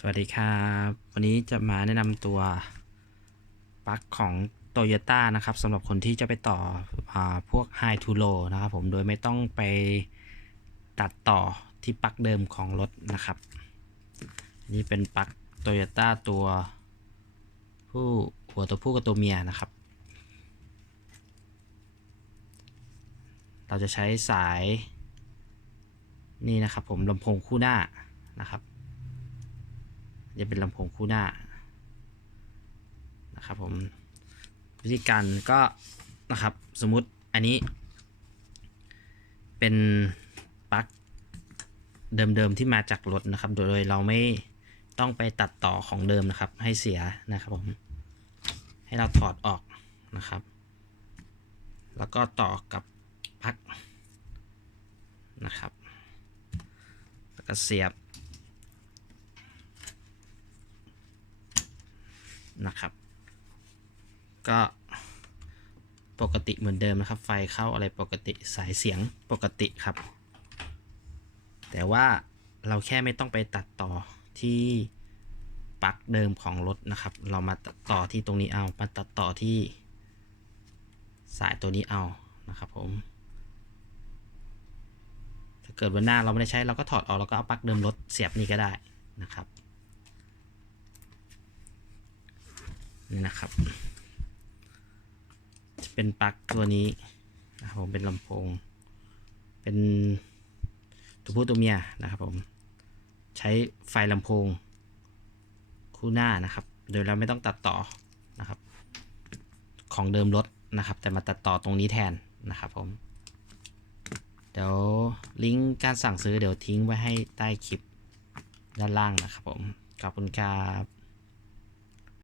สวัสดีครับ วันนี้จะมาแนะนำตัวปลั๊กของ t o y ยต้นะครับสำหรับคนที่จะไปต่ออพวก High to Low นะครับผมโดยไม่ต้องไปตัดต่อที่ปลั๊กเดิมของรถนะครับนนี่เป็นปลั๊ก t o y ยต้ตัว ผู้หัวตัวผู้กับตัวเมียนะครับ เราจะใช้สายนี่นะครับผมลำโพงคู่หน้านะครับ จะเป็นลำโพงคู่หน้านะครับผมวิธีการก็นะครับสมมุติอันนี้ เป็นปลั๊กเดิมๆที่มาจากรถนะครับ โดยเราไม่ต้องไปตัดต่อของเดิมนะครับ ให้เสียนะครับผมให้เราถอดออกนะครับ แล้วก็ต่อกับปลั๊กนะครับ แล้วก็เสียบ นะครับ ก็ปกติเหมือนเดิมนะครับ ไฟเข้าอะไรปกติสายเสียงปกติครับ แต่ว่าเราแค่ไม่ต้องไปตัดต่อที่ปลั๊กเดิมของรถนะครับ เรามาตัดต่อที่ตรงนี้เอา มาตัดต่อที่สายตัวนี้เอานะครับผม ถ้าเกิดวันหน้าเราไม่ได้ใช้เราก็ถอดออกแล้วก็เอาปลั๊กเดิมรถเสียบนี่ก็ได้นะครับ นี่นะครับ จะเป็นปลั๊กตัวนี้นะครับผมเป็นลำโพง เป็นตัวผู้ตัวเมียนะครับผม ใช้ไฟลำโพง คู่หน้านะครับ โดยเราไม่ต้องตัดต่อนะครับ ของเดิมรถนะครับ แต่มาตัดต่อตรงนี้แทนนะครับผม เดี๋ยวลิงก์การสั่งซื้อเดี๋ยวทิ้งไว้ให้ใต้คลิปด้านล่างนะครับผม ขอบคุณครับ